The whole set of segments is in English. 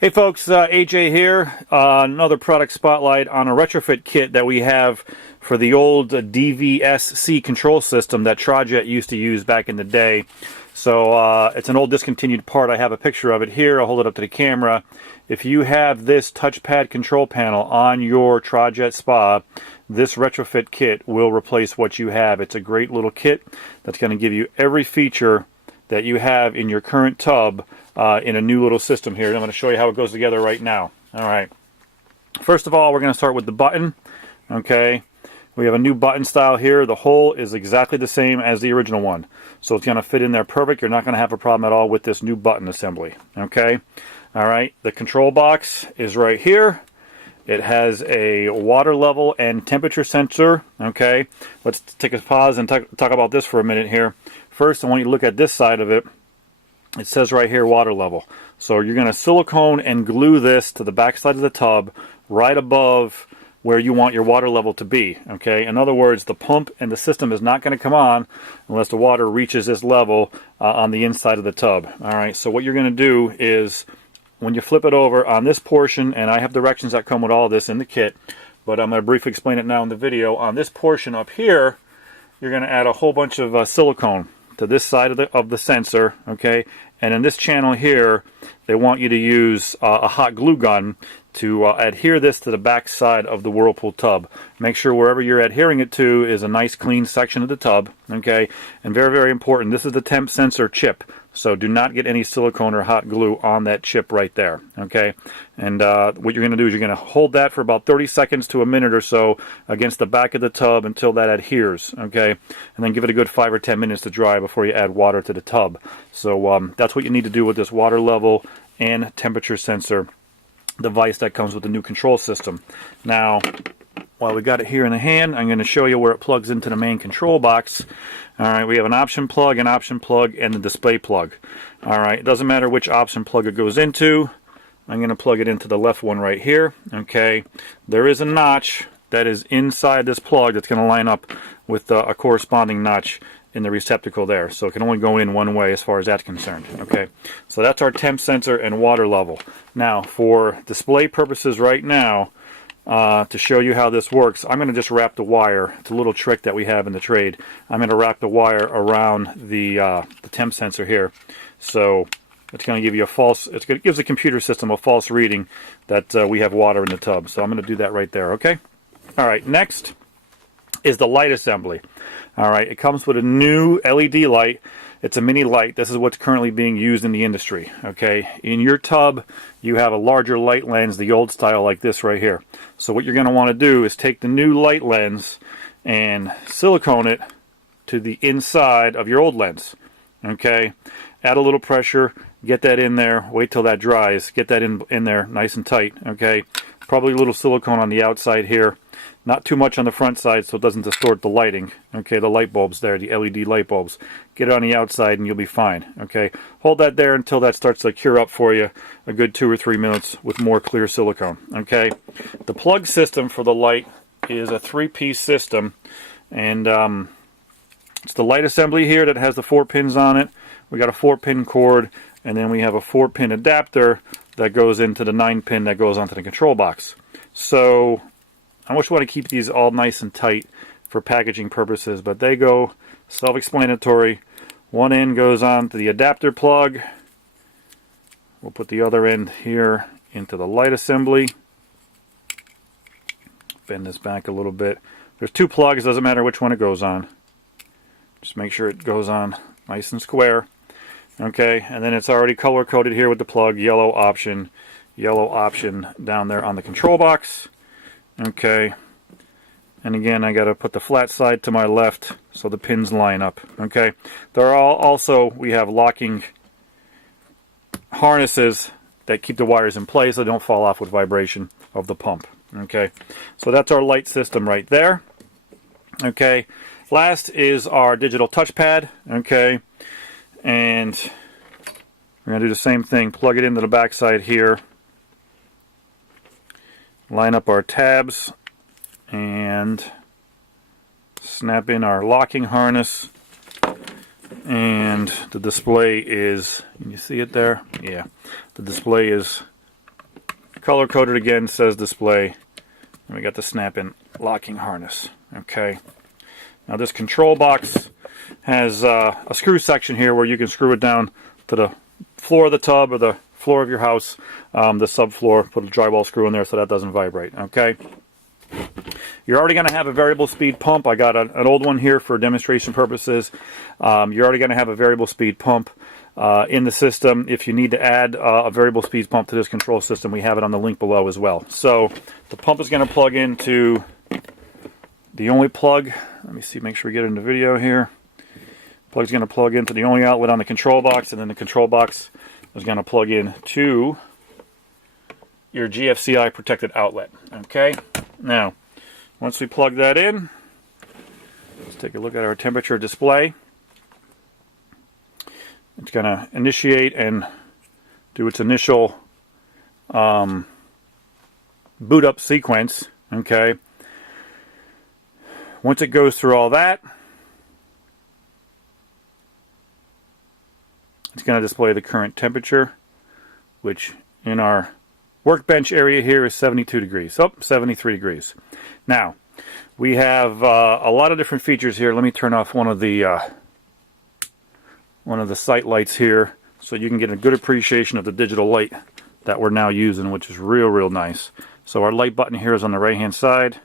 Hey folks, AJ here. Another product spotlight on a retrofit kit that we have for the old Dvsc control system that Trajet used to use back in the day. So it's an old discontinued part. I have a picture of it here. I'll hold it up to the camera. If you have this touchpad control panel on your Trajet spa, this retrofit kit will replace what you have. It's a great little kit that's going to give you every feature that you have in your current tub in a new little system here. And I'm going to show you how it goes together right now. All right. First of all, we're going to start with the button. Okay. We have a new button style here. The hole is exactly the same as the original one. So it's going to fit in there perfect. You're not going to have a problem at all with this new button assembly. Okay. All right. The control box is right here. It has a water level and temperature sensor. Okay. Let's take a pause and talk about this for a minute here. First, I want you to look at this side of it. It says right here water level. So you're going to silicone and glue this to the back side of the tub right above where you want your water level to be. Okay. In other words, the pump and the system is not going to come on unless the water reaches this level on the inside of the tub. All right. So what you're going to do is when you flip it over on this portion, and I have directions that come with all this in the kit, but I'm going to briefly explain it now in the video. On this portion up here, you're going to add a whole bunch of silicone to this side of the sensor, okay? And in this channel here, they want you to use a hot glue gun to adhere this to the back side of the Whirlpool tub. Make sure wherever you're adhering it to is a nice clean section of the tub, okay? And very, very important, this is the temp sensor chip. So do not get any silicone or hot glue on that chip right there, okay? And what you're going to do is you're going to hold that for about 30 seconds to a minute or so against the back of the tub until that adheres, okay? And then give it a good 5 or 10 minutes to dry before you add water to the tub. So that's what you need to do with this water level and temperature sensor device that comes with the new control system. Now, while we got it here in the hand, I'm going to show you where it plugs into the main control box. All right, we have an option plug, and the display plug. All right, it doesn't matter which option plug it goes into. I'm going to plug it into the left one right here. Okay, there is a notch that is inside this plug that's going to line up with a corresponding notch in the receptacle there. So it can only go in one way as far as that's concerned. Okay, so that's our temp sensor and water level. Now, for display purposes right now, to show you how this works, I'm going to just wrap the wire. It's a little trick that we have in the trade. I'm going to wrap the wire around the temp sensor here. So it's going to give you it gives the computer system a false reading that we have water in the tub. So I'm going to do that right there, okay? All right, next is the light assembly. All right, it comes with a new LED light. It's a mini light. This is what's currently being used in the industry. Okay, in your tub, you have a larger light lens, the old style like this right here. So what you're going to want to do is take the new light lens and silicone it to the inside of your old lens. Okay, add a little pressure, get that in there, wait till that dries, get that in there nice and tight. Okay, probably a little silicone on the outside here. Not too much on the front side so it doesn't distort the lighting. Okay, the light bulbs there, the LED light bulbs. Get it on the outside and you'll be fine. Okay, hold that there until that starts to cure up for you a good 2 or 3 minutes with more clear silicone. Okay, the plug system for the light is a 3-piece system, and it's the light assembly here that has the 4 pins on it. We got a 4-pin cord, and then we have a 4-pin adapter that goes into the 9-pin that goes onto the control box. So I just want to keep these all nice and tight for packaging purposes, but they go self-explanatory. One end goes on to the adapter plug. We'll put the other end here into the light assembly. Bend this back a little bit. There's 2 plugs, doesn't matter which one it goes on. Just make sure it goes on nice and square. Okay, and then it's already color coded here with the plug, yellow option down there on the control box. Okay, and again I got to put the flat side to my left so the pins line up. Okay, there are we have locking harnesses that keep the wires in place so they don't fall off with vibration of the pump. Okay, so that's our light system right there. Okay, last is our digital touchpad. Okay, and we're going to do the same thing, plug it into the back side here. Line up our tabs and snap in our locking harness, and the display is, can you see it there? Yeah, the display is color coded again, says display. And we got the snap-in locking harness. Okay. Now this control box has a screw section here where you can screw it down to the floor of the tub or the floor of your house, the subfloor. Put a drywall screw in there so that doesn't vibrate. Okay. You're already going to have a variable speed pump. I got an old one here for demonstration purposes. You're already going to have a variable speed pump in the system. If you need to add a variable speed pump to this control system, we have it on the link below as well. So the pump is going to plug into the only plug. Let me see, make sure we get it in the video here. Plug's going to plug into the only outlet on the control box, and then the control box is going to plug in to your GFCI protected outlet. Okay. Now, once we plug that in, let's take a look at our temperature display. It's going to initiate and do its initial boot up sequence. Okay. Once it goes through all that, it's going to display the current temperature, which in our workbench area here is 72 degrees. Oh, 73 degrees. Now, we have a lot of different features here. Let me turn off one of the sight lights here so you can get a good appreciation of the digital light that we're now using, which is real nice. So our light button here is on the right hand side.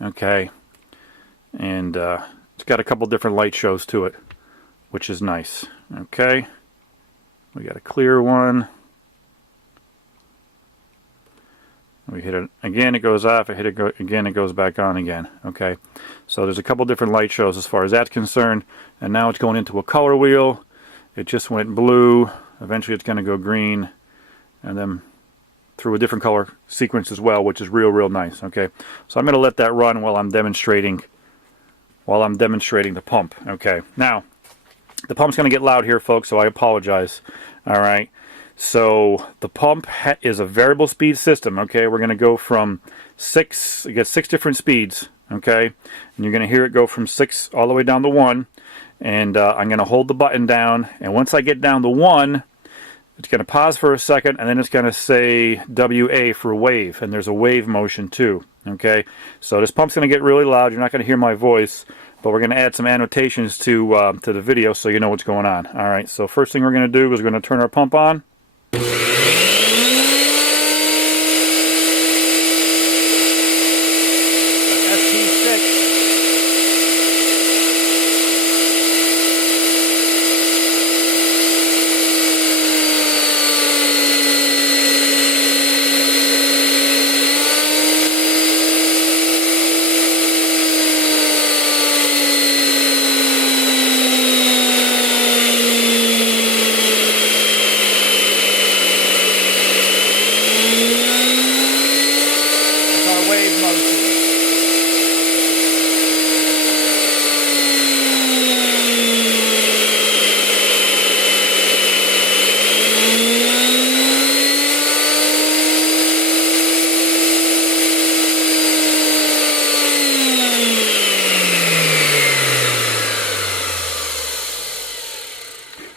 Okay. And it's got a couple different light shows to it, which is nice. Okay. We got a clear one. We hit it again, it goes off. I hit it again, it goes back on again. Okay, so there's a couple different light shows as far as that's concerned. And now it's going into a color wheel. It just went blue. Eventually it's going to go green, and then through a different color sequence as well, which is real nice. Okay, so I'm going to let that run while I'm demonstrating the pump. Okay, now the pump's going to get loud here, folks, so I apologize. All right. So the pump is a variable speed system. Okay, we're going to go from 6. You get 6 different speeds. Okay, and you're going to hear it go from 6 all the way down to 1. And I'm going to hold the button down. And once I get down to 1, it's going to pause for a second, and then it's going to say WA for wave. And there's a wave motion too. Okay, so this pump's going to get really loud. You're not going to hear my voice, but we're going to add some annotations to the video so you know what's going on. All right. So first thing we're going to do is we're going to turn our pump on.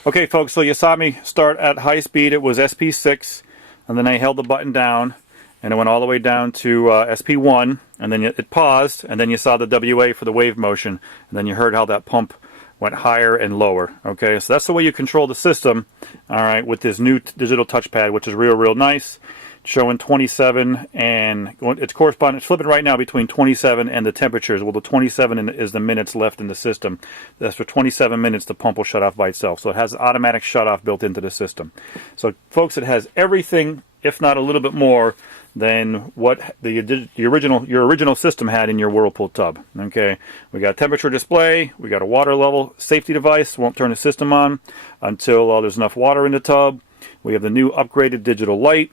Okay, folks, so you saw me start at high speed. It was SP6, and then I held the button down, and it went all the way down to SP1, and then it paused, and then you saw the WA for the wave motion, and then you heard how that pump went higher and lower. Okay, so that's the way you control the system, all right, with this new digital touchpad, which is real nice. Showing 27, and it's corresponding, it's flipping right now between 27 and the temperatures. Well, the 27 is the minutes left in the system. That's for 27 minutes the pump will shut off by itself. So it has an automatic shut off built into the system. So folks, it has everything, if not a little bit more, than what your original system had in your Whirlpool tub. Okay, we got temperature display, we got a water level safety device. Won't turn the system on until there's enough water in the tub. We have the new upgraded digital light.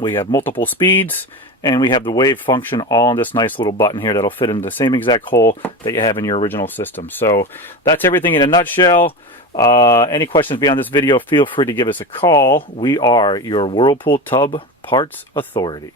We have multiple speeds, and we have the wave function all on this nice little button here that'll fit in the same exact hole that you have in your original system. So that's everything in a nutshell. Any questions beyond this video, feel free to give us a call. We are your Whirlpool Tub Parts Authority.